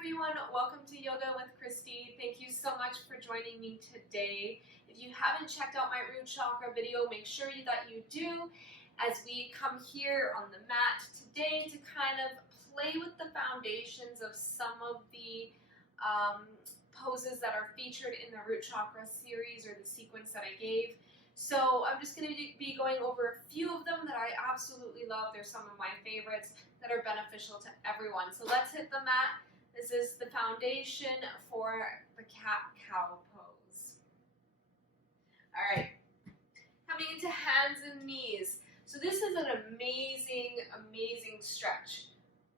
everyone, welcome to Yoga with Christy. Thank you so much for joining me today. If you haven't checked out my root chakra video, make sure that you do as we come here on the mat today to kind of play with the foundations of some of the poses that are featured in the root chakra series or the sequence that I gave. So I'm just going to be going over a few of them that I absolutely love. They're some of my favorites that are beneficial to everyone. So let's hit the mat. This is the foundation for the cat-cow pose. All right, coming into hands and knees. So this is an amazing, amazing stretch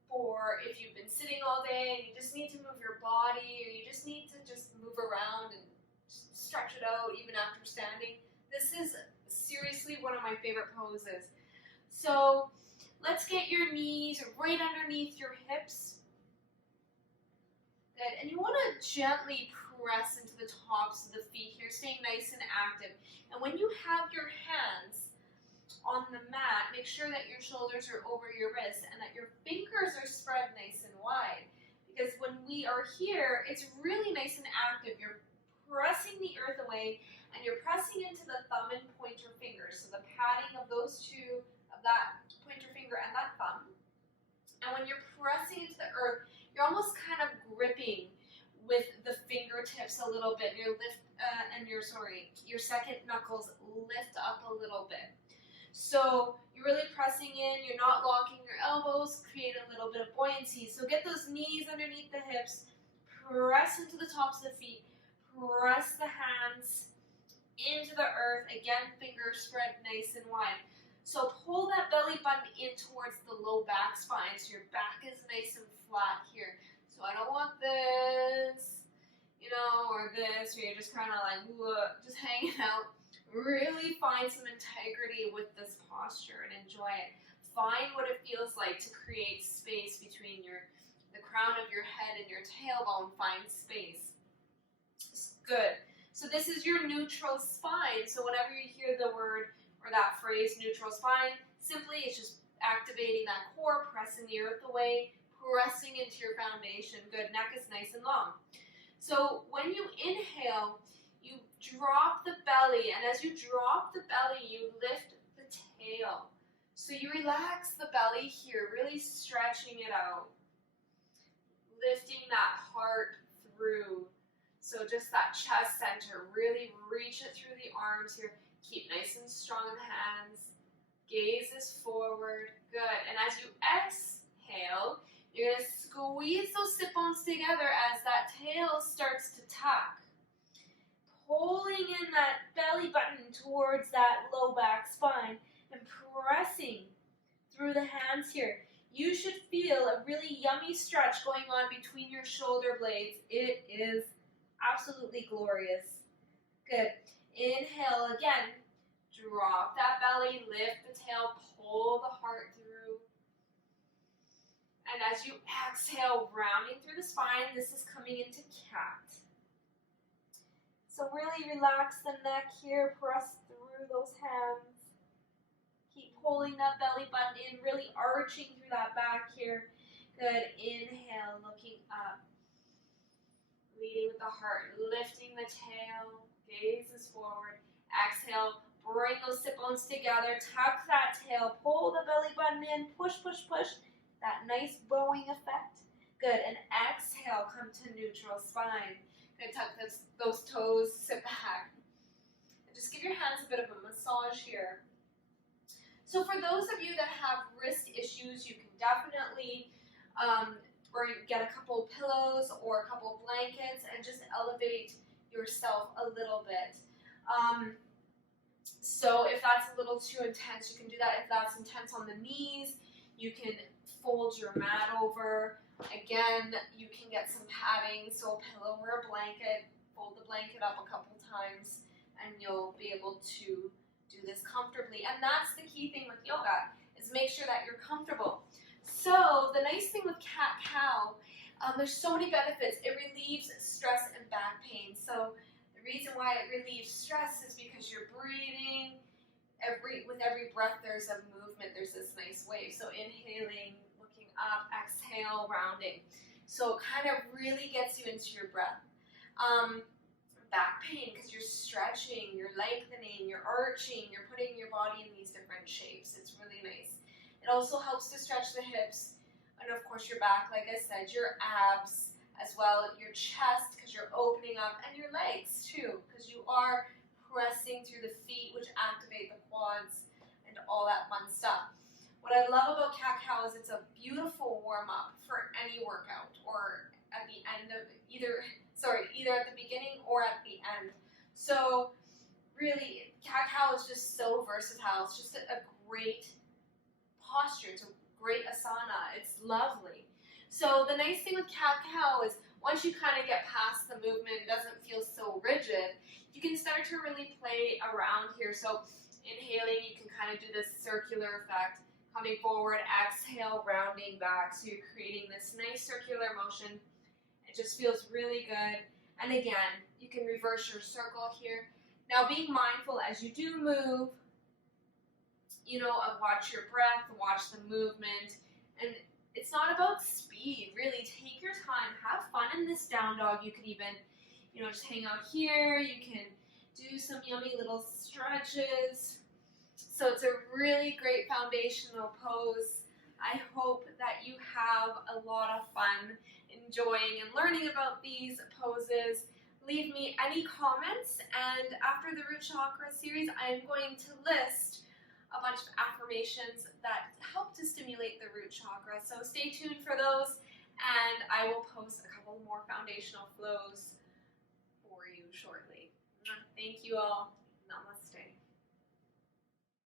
for if you've been sitting all day and you just need to move your body, or you just need to just move around and stretch it out even after standing. This is seriously one of my favorite poses. So let's get your knees right underneath your hips. Good. And you want to gently press into the tops of the feet here, staying nice and active. And when you have your hands on the mat, make sure that your shoulders are over your wrists and that your fingers are spread nice and wide. Because when we are here, it's really nice and active. You're pressing the earth away, and you're pressing into the thumb and pointer fingers. So the padding of those two, of that pointer finger and that thumb. And when you're pressing into the earth, you're almost kind of gripping with the fingertips a little bit. Your your second knuckles lift up a little bit. So you're really pressing in. You're not locking your elbows. Create a little bit of buoyancy. So get those knees underneath the hips. Press into the tops of the feet. Press the hands into the earth. Again, fingers spread nice and wide. So pull that belly button in towards the low back spine so your back is nice and flat here. So I don't want this, or this, or you're just kind of like, just hanging out. Really find some integrity with this posture and enjoy it. Find what it feels like to create space between the crown of your head and your tailbone. Find space. Good. So this is your neutral spine. So whenever you hear the word or that phrase, neutral spine, simply it's just activating that core, pressing the earth away, pressing into your foundation. Good. Neck is nice and long. So when you inhale, you drop the belly, and as you drop the belly, you lift the tail. So you relax the belly here, really stretching it out, lifting that heart through. So just that chest center, really reach it through the arms here. Keep nice and strong in the hands. Gaze is forward. Good. And as you exhale, you're going to squeeze those sit bones together as that tail starts to tuck. Pulling in that belly button towards that low back spine and pressing through the hands here. You should feel a really yummy stretch going on between your shoulder blades. It is absolutely glorious. Good. Inhale again. Drop that belly, lift the tail, pull the heart through. And as you exhale, rounding through the spine, this is coming into cat. So really relax the neck here, press through those hands. Keep pulling that belly button in, really arching through that back here. Good. Inhale, looking up. Leading with the heart, lifting the tail, gaze is forward. Exhale, bring those sit bones together, tuck that tail, pull the belly button in, push, push, push. That nice bowing effect. Good, and exhale, come to neutral spine. Good, tuck those toes, sit back. And just give your hands a bit of a massage here. So for those of you that have wrist issues, you can definitely or you get a couple pillows or a couple blankets and just elevate yourself a little bit. So if that's a little too intense, you can do that. If that's intense on the knees, you can fold your mat over. Again, you can get some padding, so a pillow or a blanket. Fold the blanket up a couple times and you'll be able to do this comfortably. And that's the key thing with yoga, is make sure that you're comfortable. So the nice thing with cat-cow, there's so many benefits. It relieves stress and back pain. So the reason why it relieves stress is because you're breathing. With every breath, there's a movement. There's this nice wave. So inhaling, looking up, exhale, rounding. So it kind of really gets you into your breath. Back pain, because you're stretching, you're lengthening, you're arching, you're putting your body in these different shapes. It's really nice. It also helps to stretch the hips, and of course your back, like I said, your abs as well, your chest, because you're opening up, and your legs too, because you are pressing through the feet, which activate the quads and all that fun stuff. What I love about cat-cow is it's a beautiful warm-up for any workout, or at the end of either at the beginning or at the end. So really, cat-cow is just so versatile. It's just a great posture. It's a great asana. It's lovely. So the nice thing with cat-cow is once you kind of get past the movement, it doesn't feel so rigid, you can start to really play around here. So inhaling, you can kind of do this circular effect, coming forward, exhale, rounding back. So you're creating this nice circular motion. It just feels really good. And again, you can reverse your circle here. Now being mindful as you do move, watch your breath, watch the movement. And it's not about speed, really. Take your time, have fun in this down dog. You can even, just hang out here. You can do some yummy little stretches. So it's a really great foundational pose. I hope that you have a lot of fun enjoying and learning about these poses. Leave me any comments, and after the root chakra series, I'm going to list a bunch of affirmations that help to stimulate the root chakra. So stay tuned for those, and I will post a couple more foundational flows for you shortly. Thank you all.